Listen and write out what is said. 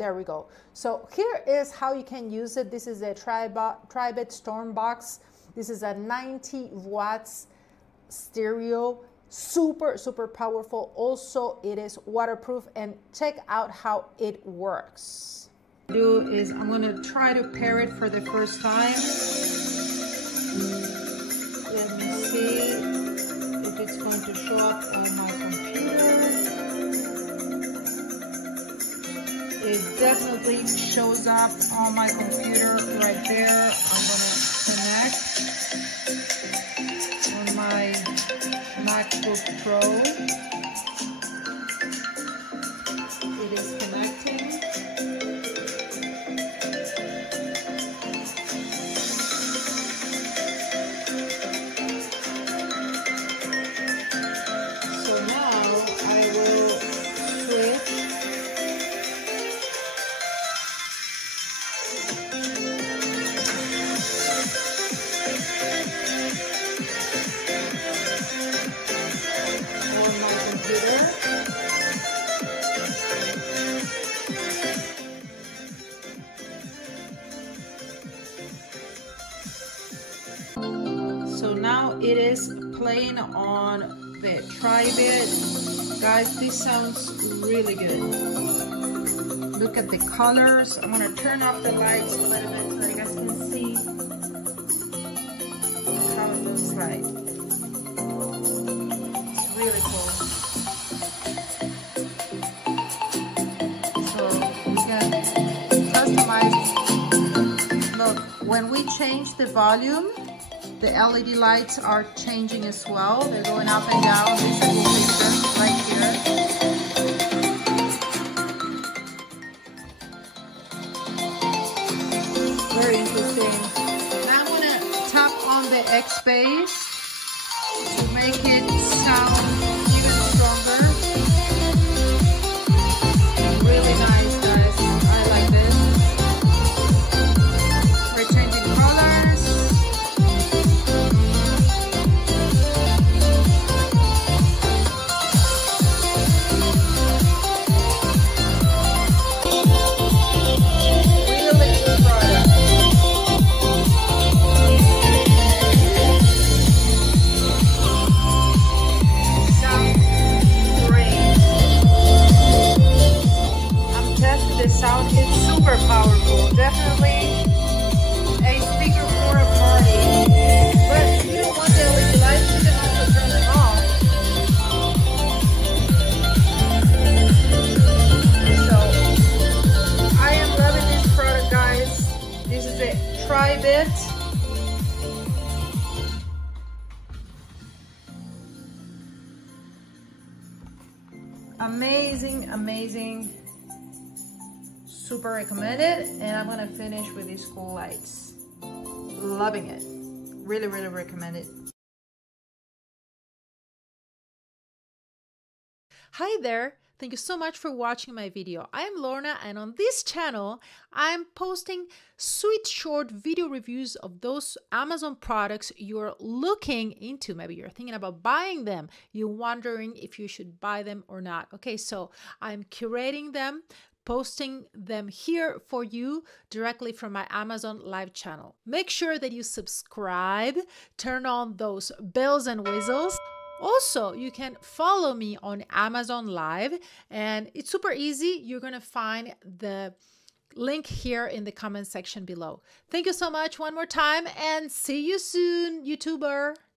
There we go. So here is how you can use it. This is a Tribit Storm Box. This is a 90 watts stereo, super powerful. Also, it is waterproof, and check out how it works. What I'm gonna do is I'm gonna try to pair it for the first time. Let me see if it's going to show up on my computer. It definitely shows up on my computer right there. I'm gonna connect on my MacBook Pro. It is connecting. So now I will switch. So now it is playing on the Tribit. Guys, this sounds really good. Look at the colors. I'm gonna turn off the lights a little bit so you guys can see how it looks like. It's really cool. So we can customize. Look, when we change the volume, the LED lights are changing as well. They're going up and down. This is right here. Very interesting. Now I'm gonna tap on the X bass to make it sound even stronger. Really nice, guys. I like this. We're changing colors. The sound is super powerful. Definitely a speaker for a party. But if you don't want the LED lights, you can also turn them off. So I am loving this product, guys. This is a Tribit. Amazing. Super recommended, and I'm gonna finish with these cool lights. Loving it. Really recommend it. Hi there. Thank you so much for watching my video. I am Lorna, and on this channel, I'm posting sweet short video reviews of those Amazon products you're looking into. Maybe you're thinking about buying them. You're wondering if you should buy them or not. Okay, so I'm curating them, posting them here for you directly from my Amazon Live channel. Make sure that you subscribe, turn on those bells and whistles. Also, you can follow me on Amazon Live, and it's super easy. You're gonna find the link here in the comment section below. Thank you so much one more time, and see you soon, YouTuber.